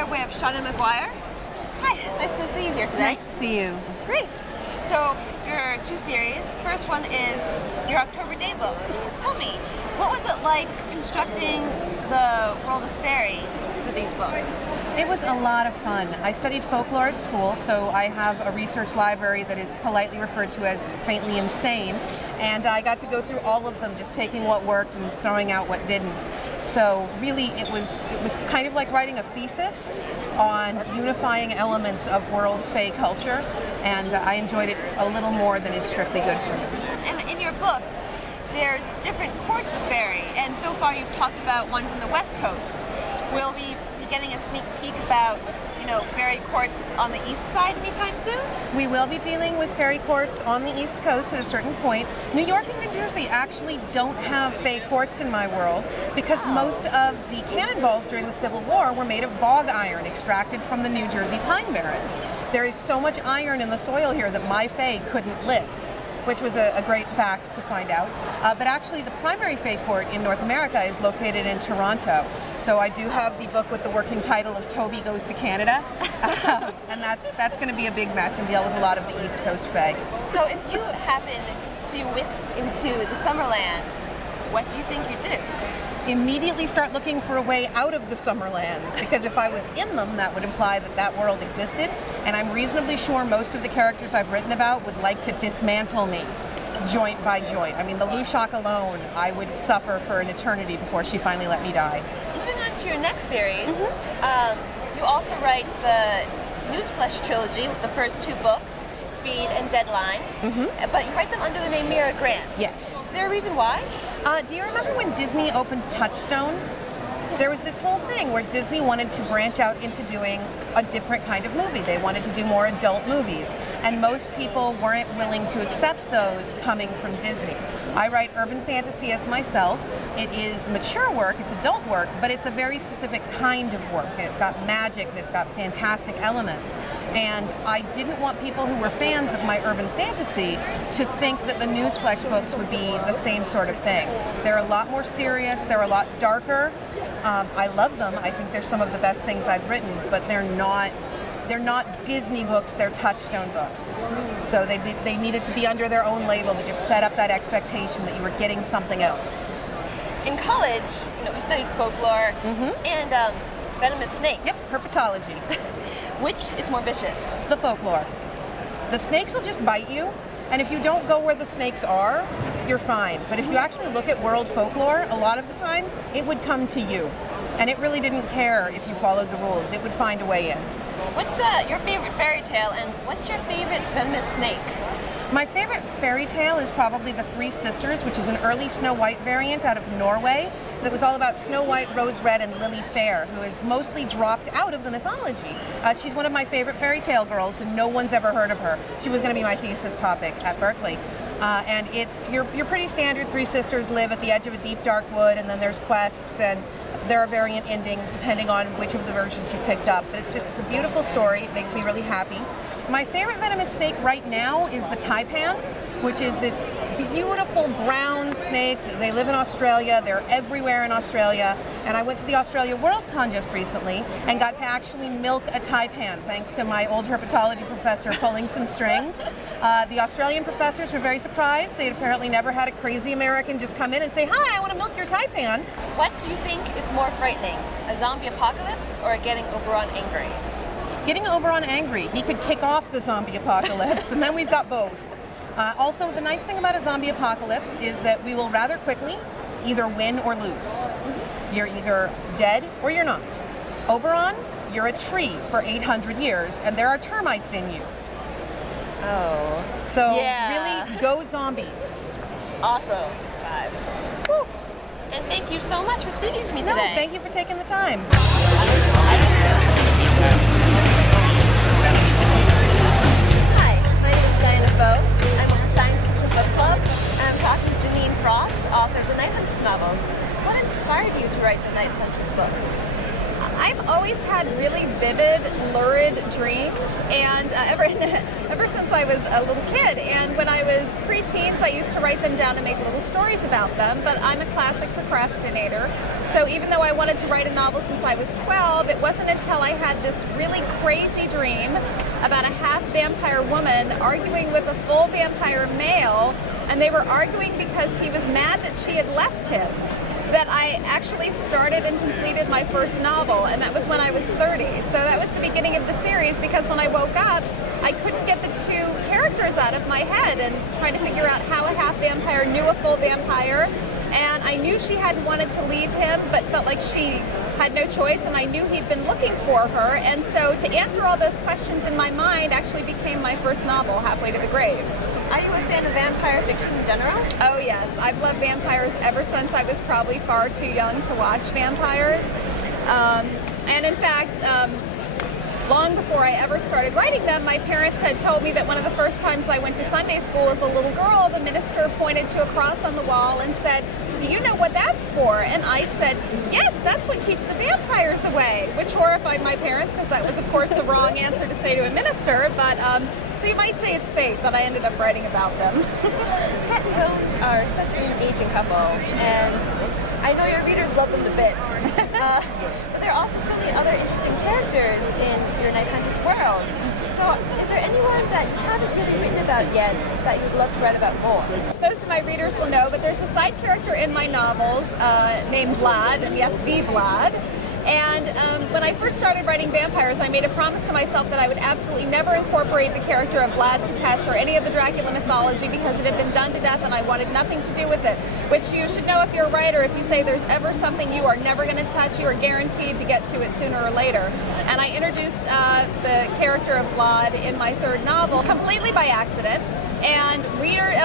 here with Shannon McGuire. Hi, nice to see you here today. Nice to see you. Great. So your two series. First one is your October Day books. Tell me, what was it like constructing the world of fairy for these books? It was a lot of fun. I studied folklore at school, so I have a research library that is politely referred to as faintly insane, and I got to go through all of them, just taking what worked and throwing out what didn't. So really it was kind of like writing a thesis on unifying elements of world fae culture, and I enjoyed it a little more than is strictly good for me. And in your books, there's different courts of fairy, and so far you've talked about ones on the West Coast. Will we be getting a sneak peek about, fairy courts on the east side anytime soon? We will be dealing with fairy courts on the East Coast at a certain point. New York and New Jersey actually don't have fae courts in my world because most of the cannonballs during the Civil War were made of bog iron extracted from the New Jersey pine barrens. There is so much iron in the soil here that my fae couldn't live, which was a great fact to find out. But actually the primary fae court in North America is located in Toronto. So I do have the book with the working title of Toby Goes to Canada. And that's going to be a big mess and deal with a lot of the East Coast fae. So if you happen to be whisked into the Summerlands, what do you think you'd do? Immediately start looking for a way out of the Summerlands, because if I was in them, that would imply that that world existed, and I'm reasonably sure most of the characters I've written about would like to dismantle me, joint by joint. I mean, the Lushak alone, I would suffer for an eternity before she finally let me die. Moving on to your next series, you also write the Newsflesh trilogy with the first two books, Feed and Deadline, but you write them under the name Mira Grant. Yes. Is there a reason why? Do you remember when Disney opened Touchstone? There was this whole thing where Disney wanted to branch out into doing a different kind of movie. They wanted to do more adult movies, and most people weren't willing to accept those coming from Disney. I write urban fantasy as myself. It is mature work, it's adult work, but it's a very specific kind of work. It's got magic and it's got fantastic elements. And I didn't want people who were fans of my urban fantasy to think that the Newsflesh books would be the same sort of thing. They're a lot more serious, they're a lot darker. I love them. I think they're some of the best things I've written, but they're not Disney books, they're Touchstone books. So they needed to be under their own label to just set up that expectation that you were getting something else. In college, we studied folklore and venomous snakes. Yep, herpetology. Which is more vicious? The folklore. The snakes will just bite you, and if you don't go where the snakes are, you're fine. But if you actually look at world folklore, a lot of the time, it would come to you. And it really didn't care if you followed the rules. It would find a way in. What's your favorite fairy tale, and what's your favorite venomous snake? My favorite fairy tale is probably The Three Sisters, which is an early Snow White variant out of Norway that was all about Snow White, Rose Red, and Lily Fair, who is mostly dropped out of the mythology. She's one of my favorite fairy tale girls, and no one's ever heard of her. She was going to be my thesis topic at Berkeley. And it's your pretty standard three sisters live at the edge of a deep, dark wood, and then there's quests, and there are variant endings depending on which of the versions you picked up. But it's a beautiful story. It makes me really happy. My favorite venomous snake right now is the taipan, which is this beautiful brown snake. They live in Australia. They're everywhere in Australia. And I went to the Australia Worldcon just recently and got to actually milk a taipan, thanks to my old herpetology professor pulling some strings. The Australian professors were very surprised. They'd apparently never had a crazy American just come in and say, "Hi, I want to milk your taipan." What do you think is more frightening, a zombie apocalypse or getting Oberon angry? Getting Oberon angry. He could kick off the zombie apocalypse, and then we've got both. Also, the nice thing about a zombie apocalypse is that we will rather quickly either win or lose. You're either dead or you're not. Oberon, you're a tree for 800 years, and there are termites in you. Oh. So yeah. Really, go zombies. Awesome. 5. Woo. And thank you so much for speaking to me today. No, thank you for taking the time. I'm on the Science Fiction Book Club, and I'm talking to Janine Frost, author of the Night Hunters novels. What inspired you to write the Night Hunters books? I've always had really vivid lurid dreams, and ever since I was a little kid. And when I was pre-teens, I used to write them down and make little stories about them, but I'm a classic procrastinator. So even though I wanted to write a novel since I was 12, it wasn't until I had this really crazy dream about a half vampire woman arguing with a full vampire male, and they were arguing because he was mad that she had left him, that I actually started and completed my first novel, and that was when I was 30. So that was the beginning of the series, because when I woke up, I couldn't get the two characters out of my head and trying to figure out how a half vampire knew a full vampire. And I knew she hadn't wanted to leave him, but felt like she had no choice, and I knew he'd been looking for her. And so to answer all those questions in my mind actually became my first novel, Halfway to the Grave. Are you a fan of vampire fiction in general? Oh yes, I've loved vampires ever since I was probably far too young to watch vampires. And in fact, long before I ever started writing them, my parents had told me that one of the first times I went to Sunday school as a little girl, the minister pointed to a cross on the wall and said, "Do you know what that's for?" And I said, "Yes, that's what keeps the vampires away," which horrified my parents, because that was, of course, the wrong answer to say to a minister. But so you might say it's fate that I ended up writing about them. Cat and Bones are such an engaging couple, and I know your readers love them to bits. But there are also so many other interesting characters in your Night Huntress world. So is there anyone that you haven't really written about yet that you'd love to write about more? Most of my readers will know, but there's a side character in my novels named Vlad, and yes, the Vlad. And when I first started writing vampires, I made a promise to myself that I would absolutely never incorporate the character of Vlad Tepes or any of the Dracula mythology, because it had been done to death and I wanted nothing to do with it. Which you should know if you're a writer, if you say there's ever something you are never going to touch, you are guaranteed to get to it sooner or later. And I introduced the character of Vlad in my third novel completely by accident. And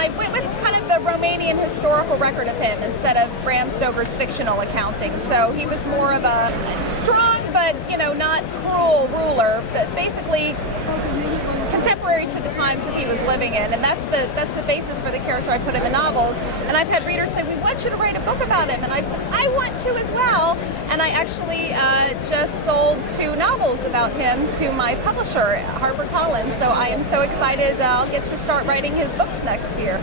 I went with kind of the Romanian historical record of him instead of Bram Stoker's fictional accounting. So he was more of a strong but, not cruel ruler, but basically contemporary to the times that he was living in, and that's the basis for the character I put in the novels. And I've had readers say, "We want you to write a book about him," and I've said, "I want to as well." And I actually just sold 2 novels about him to my publisher, HarperCollins. So I am so excited I'll get to start writing his books next year.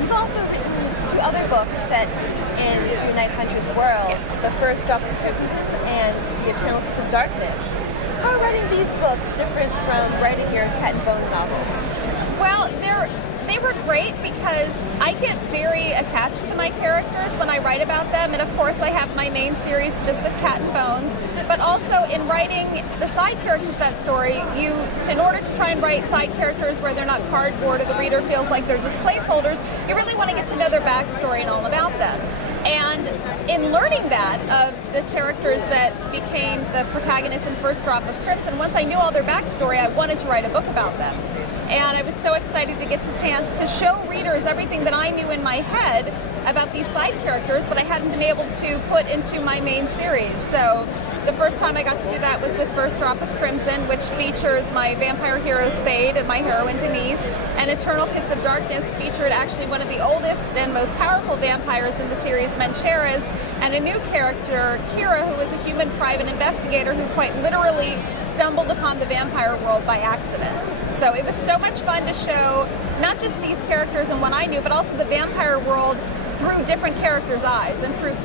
You've also written 2 other books set in your Night Huntress world, The First Drop of Crimson and The Eternal Kiss of Darkness. How are writing these books different from writing your Cat and Bone novels? Well, they were great because I get very attached to my characters when I write about them, and of course I have my main series just with Cat and Bones, but also in writing the side characters of that story, in order to try and write side characters where they're not cardboard or the reader feels like they're just placeholders, you really want to get to know their backstory and all about them. And in learning that of the characters that became the protagonists in First Drop of Crimson, once I knew all their backstory, I wanted to write a book about them. And I was so excited to get the chance to show readers everything that I knew in my head about these side characters, but I hadn't been able to put into my main series. So the first time I got to do that was with First Drop of Crimson, which features my vampire hero Spade and my heroine Denise. And Eternal Kiss of Darkness featured actually one of the oldest and most powerful vampires in the series, Mencheres, and a new character, Kira, who was a human private investigator who quite literally stumbled upon the vampire world by accident. So it was so much fun to show not just these characters and what I knew, but also the vampire world through different characters' eyes and through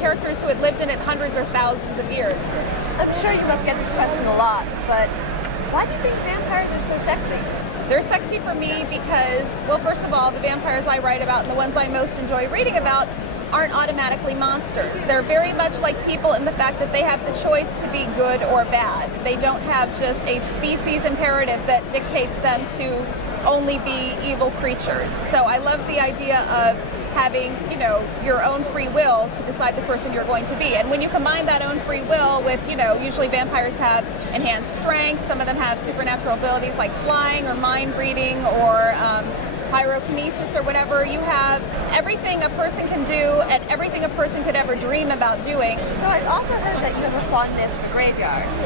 characters who had lived in it hundreds or thousands of years. I'm sure you must get this question a lot, but why do you think vampires are so sexy? They're sexy for me because, well, first of all, the vampires I write about and the ones I most enjoy reading about aren't automatically monsters. They're very much like people in the fact that they have the choice to be good or bad. They don't have just a species imperative that dictates them to only be evil creatures. So I love the idea of having, your own free will to decide the person you're going to be. And when you combine that own free will with, usually vampires have enhanced strength, some of them have supernatural abilities like flying or mind reading or pyrokinesis or whatever. You have everything a person can do and everything a person could ever dream about doing. So I also heard that you have a fondness for graveyards.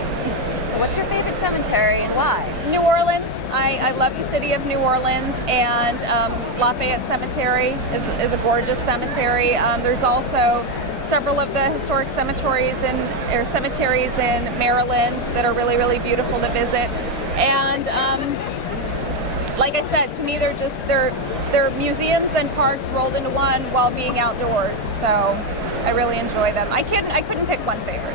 So what's your favorite cemetery and why? New Orleans. I love the city of New Orleans, and Lafayette Cemetery is a gorgeous cemetery. There's also several of the historic cemeteries in Maryland that are really, really beautiful to visit. And like I said, to me, they're museums and parks rolled into one while being outdoors. So I really enjoy them. I couldn't pick one favorite.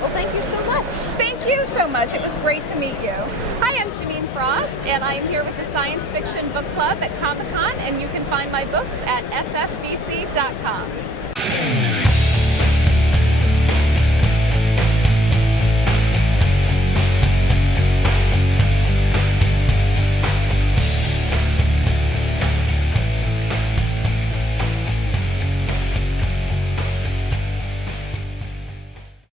Well, thank you so much. Thank you so much. It was great to meet you. Hi, I'm Janine Frost, and I am here with the Science Fiction Book Club at Comic-Con, and you can find my books at sfbc.com.